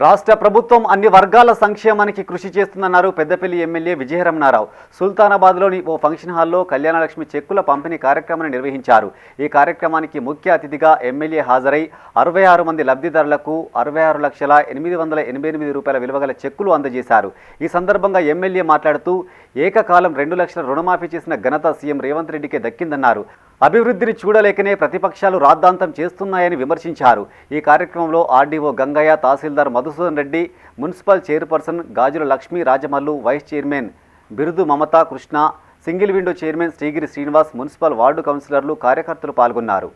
రాష్ట్ర ప్రభుత్వం అన్ని వర్గాల సంక్షేమానికి కృషి చేస్తుందన్నారు పెద్దపల్లి ఎమ్మెల్యే విజయరమణారావు. సుల్తానాబాద్లోని ఓ ఫంక్షన్ హాల్లో కళ్యాణలక్ష్మి చెక్కుల పంపిణీ కార్యక్రమాన్ని నిర్వహించారు. ఈ కార్యక్రమానికి ముఖ్య అతిథిగా ఎమ్మెల్యే హాజరై అరవై ఆరు మంది లబ్ధిదారులకు అరవై ఆరు లక్షల ఎనిమిది వందల ఎనభై ఎనిమిది రూపాయల విలువగల చెక్కులు అందజేశారు. ఈ సందర్భంగా ఎమ్మెల్యే మాట్లాడుతూ ఏకకాలం రెండు లక్షల రుణమాఫీ చేసిన ఘనత సీఎం రేవంత్ రెడ్డికే దక్కిందన్నారు. అభివృద్ధిని చూడలేకనే ప్రతిపక్షాలు రాద్ధాంతం చేస్తున్నాయని విమర్శించారు. ఈ కార్యక్రమంలో RDO Gangaiah tahsildar Madhusudan Reddy municipal chairperson Gajula Lakshmi Rajamallu vice chairman Birudu Mamata Krishna single window chairman Srigiri Srinivas municipal ward కౌన్సిలర్లు కార్యకర్తలు పాల్గొన్నారు.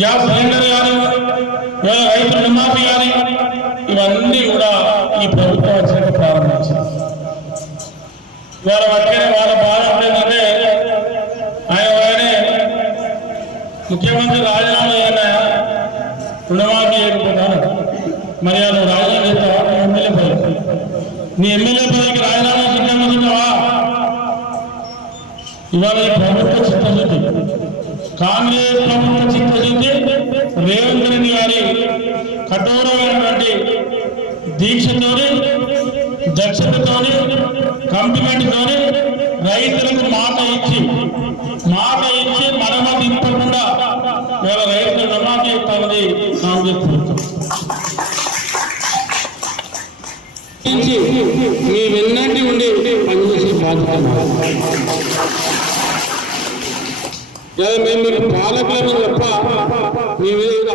గ్యాస్ సిలిండర్ రుణమాఫీ ఇవన్నీ కూడా ఈ ప్రభుత్వం ఇవాళ పట్టుకునే వాళ్ళ బాధ ఏంటంటే ఆయన ఆయనే ముఖ్యమంత్రి రాజీనామా అయిన రుణమాఫీ చేయకపోతాను మరి వాళ్ళు రాజీనామా చేస్తావా? నీ ఎమ్మెల్యే పదవి నీ ఎమ్మెల్యే పదవికి రాజీనామా సిద్ధంగా ఉన్నావా ఇవాళ ఈ ప్రభుత్వ చిత్తశుద్ధి. కాంగ్రెస్ ప్రభుత్వ చిత్తశుద్ధి రేవంత్ రెడ్డి గారి కఠోరమైనటువంటి దీక్షతోని దక్షతతోని కంప్లిమెంట్తోని రుణమాఫీ కాంగ్రెస్ ప్రభుత్వం. మీ వెన్నంటి ఉండి పనిచేసే బాధ్యత లేదా మేము మీకు పాలకులను తప్ప మీ మీద ఏదో